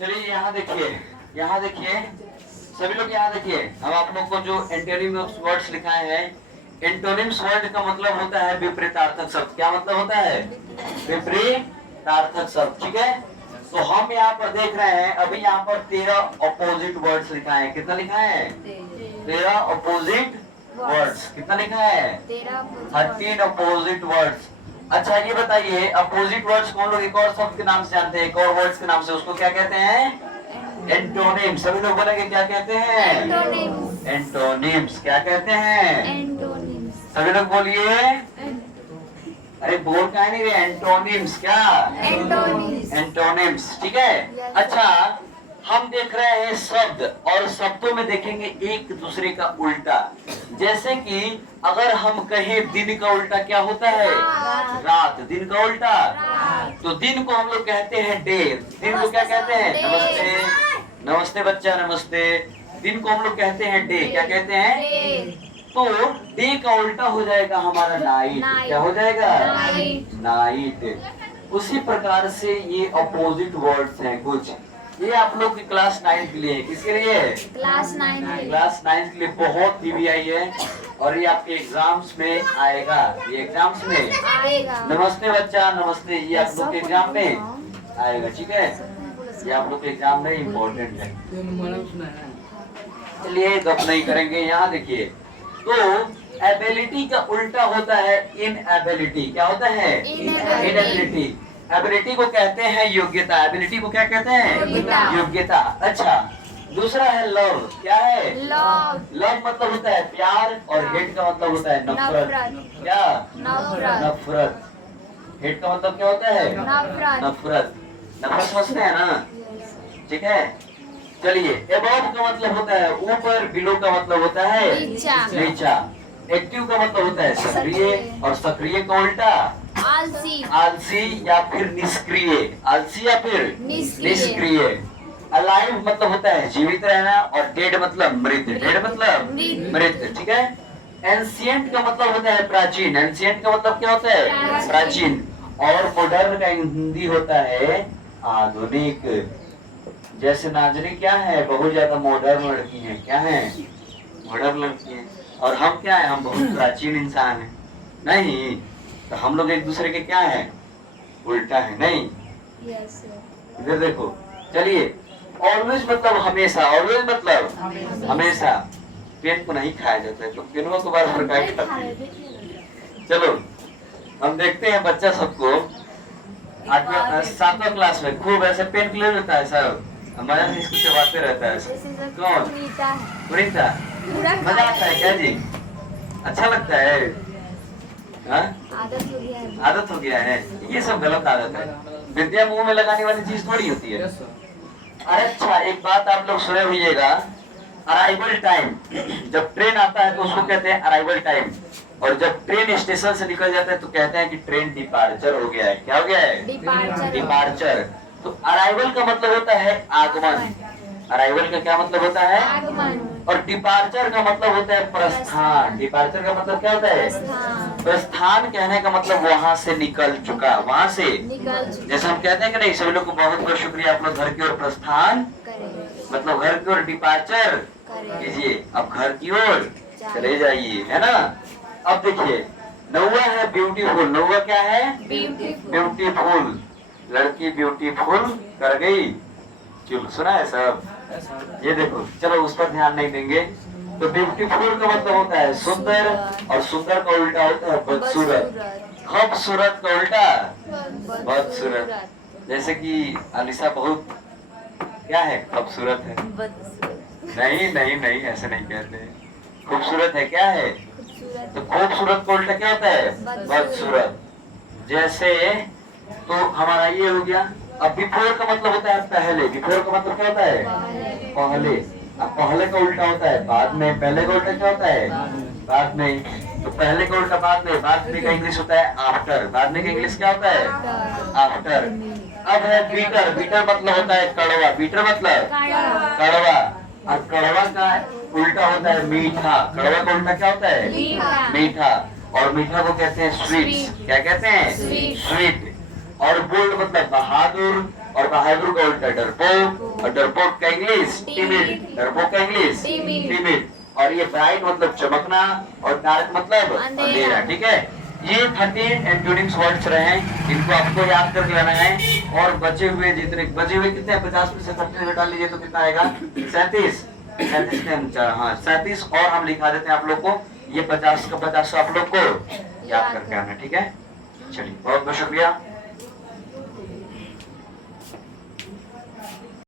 चलिए यहाँ देखिए, यहाँ देखिए सभी लोग, यहाँ देखिए। अब आप लोग को जो एंटोनिम्स वर्ड्स लिखाए हैं, एंटोनिम्स वर्ड का मतलब होता है विपरीतार्थक शब्द। क्या मतलब होता है? विपरीतार्थक शब्द। ठीक है, तो हम यहाँ पर देख रहे हैं अभी यहाँ पर 13 अपोजिट वर्ड्स लिखा है। कितना लिखा है? 13 अपोजिट वर्ड्स। कितना लिखा है? 13 अपोजिट वर्ड्स। अच्छा ये बताइए, अपोजिट वर्ड्स को हम लोग एक और शब्द के नाम से जानते हैं, एक और वर्ड्स के नाम से, उसको क्या कहते हैं? एंटोनिम्स। सभी लोग बोलेंगे क्या कहते हैं? एंटोनिम्स। क्या कहते हैं? सभी लोग बोलिए। अरे बोल का नहीं रहे, एंटोनिम्स। क्या? एंटोनिम्स। ठीक है। अच्छा हम देख रहे हैं शब्द, और शब्दों में देखेंगे एक दूसरे का उल्टा। जैसे कि अगर हम कहें दिन का उल्टा क्या होता है? रात। दिन का उल्टा, तो दिन को हम लोग कहते हैं डे। दिन को क्या कहते हैं? नमस्ते, नमस्ते बच्चा, नमस्ते। दिन को हम लोग कहते हैं डे। क्या कहते हैं? तो डे का उल्टा हो जाएगा हमारा नाइट। क्या हो जाएगा? नाइट। उसी प्रकार से ये अपोजिट वर्ड्स हैं कुछ। ये आप लोग की क्लास 9 के लिए। किसके लिए? क्लास 9 के लिए बहुत पीवीआई है, और ये आपके एग्जाम्स में आएगा। ये एग्जाम्स में आएगा। नमस्ते बच्चा, नमस्ते। ये आप लोग के एग्जाम में आएगा। ठीक है, ये आप लोग के एग्जाम में इम्पोर्टेंट है। चलिए गप नहीं करेंगे। यहाँ देखिए, तो एबिलिटी का उल्टा होता है इनएबिलिटी। क्या होता है? इनएबिलिटी। एबिलिटी को कहते हैं योग्यता। एबिलिटी को क्या कहते हैं? योग्यता। अच्छा दूसरा है लव। क्या है? लव मतलब होता है प्यार, और हेट का मतलब होता है नफरत। क्या? नफरत। हेट का मतलब क्या होता है? नफरत। नफरत समझते हैं ना? ठीक है। चलिए, एबव का मतलब होता है ऊपर, बिलो का मतलब होता है नीचा। एक्टिव का मतलब होता है सक्रिय, और सक्रिय का उल्टा आलसी या फिर निष्क्रिय। आलसी या फिर निष्क्रिय। अलाइव मतलब होता है जीवित रहना, और डेड मतलब मृत। डेड मतलब मृत। ठीक है। एंशिएंट का मतलब होता है प्राचीन। एंशिएंट का मतलब क्या होता है? प्राचीन। और मॉडर्न का हिंदी होता है आधुनिक। जैसे नाजरी क्या है? बहुत ज्यादा मॉडर्न लड़की है। क्या है? मॉडर्न लड़की है। और हम क्या है? हम बहुत प्राचीन इंसान हैं। नहीं, तो हम लोग एक दूसरे के क्या है? उल्टा है। नहीं, इधर देखो। चलिए, ऑलवेज मतलब हमेशा। ऑलवेज मतलब हमेशा। पेन को नहीं खाया जाता है, तो पेनों को बार बार खाया जाता है। चलो हम देखते हैं बच्चा सबको 7वां क्लास में खूब ऐसे पेन क्लियर लेता है सर, हमारे से इसको चबाते रहता है। कौन? पुनीता। मजा आता है क्या जी? अच्छा लगता है? आदत हो गया है। ये सब गलत आदत है। विद्या मुंह में लगाने वाली चीज थोड़ी होती है। अरे अच्छा एक बात आप लोग सुने होइएगा, अराइवल टाइम। जब ट्रेन आता है तो उसको कहते हैं अराइवल टाइम, और जब ट्रेन स्टेशन से निकल जाता है तो कहते हैं कि ट्रेन डिपार्चर हो गया है। क्या हो गया है? डिपार्चर। तो अराइवल का मतलब होता है आगमन। अराइवल का क्या मतलब होता है? आगमन। और डिपार्चर का मतलब होता है प्रस्थान। डिपार्चर का मतलब क्या होता है? प्रस्थान कहने का मतलब वहां से निकल चुका, वहां से जैसे हम कहते हैं कि नहीं, सभी लोग को बहुत बहुत शुक्रिया, आप लोग घर की ओर प्रस्थान मतलब घर की ओर डिपार्चर कीजिए, अब घर की ओर चले जाइए, है ना। अब देखिए, नौवा है ब्यूटीफुल। नौवा क्या है? ब्यूटीफुल। लड़की ब्यूटीफुल कर गई। चलो सुना है सब? ये देखो, चलो उस पर ध्यान नहीं देंगे। तो ब्यूटीफुल का मतलब होता है सुंदर, और सुंदर का उल्टा होता है बदसूरत। खूबसूरत का उल्टा बदसूरत। जैसे कि अलीसा बहुत क्या है? खूबसूरत है। नहीं नहीं नहीं, ऐसे नहीं कहते। खूबसूरत है। क्या है? तो खूबसूरत का उल्टा क्या होता है? बदसूरत। जैसे तो हमारा ये हो गया। अब बिफोर का मतलब होता है पहले। बिफोर का मतलब क्या होता है? पहले। अब पहले का उल्टा होता है बाद में। पहले का उल्टा क्या होता है? बाद में। तो पहले का उल्टा बाद में। बाद में का इंग्लिश होता है आफ्टर। बाद में का इंग्लिश क्या होता है? आफ्टर। अब है बीटर। बीटर मतलब होता है कड़वा। बीटर मतलब कड़वा। और कड़वा का उल्टा होता है मीठा। कड़वा का उल्टा क्या होता है? मीठा। और मीठा को कहते हैं स्वीट। क्या कहते हैं? स्वीट। और बोल्ड मतलब बहादुर, और बहादुर का उल्टा डरपोक, और डरपोक का इंग्लिश टिमिड, डरपोक का इंग्लिश टिमिड। और ये ब्राइट मतलब चमकना और डार्क मतलब अंधेरा। ठीक है, ये 13 एंटोनिम्स वर्ड्स रहे हैं, इनको आपको याद करके लाना है। और बचे हुए जितने बचे हुए कितने 50 में से 30 घटा लीजिए तो कितना आएगा 37। 37 ने 37 और हम लिखा देते हैं आप लोग को, ये 50 का 50 आप लोग को याद करके आना। ठीक है, चलिए बहुत बहुत शुक्रिया।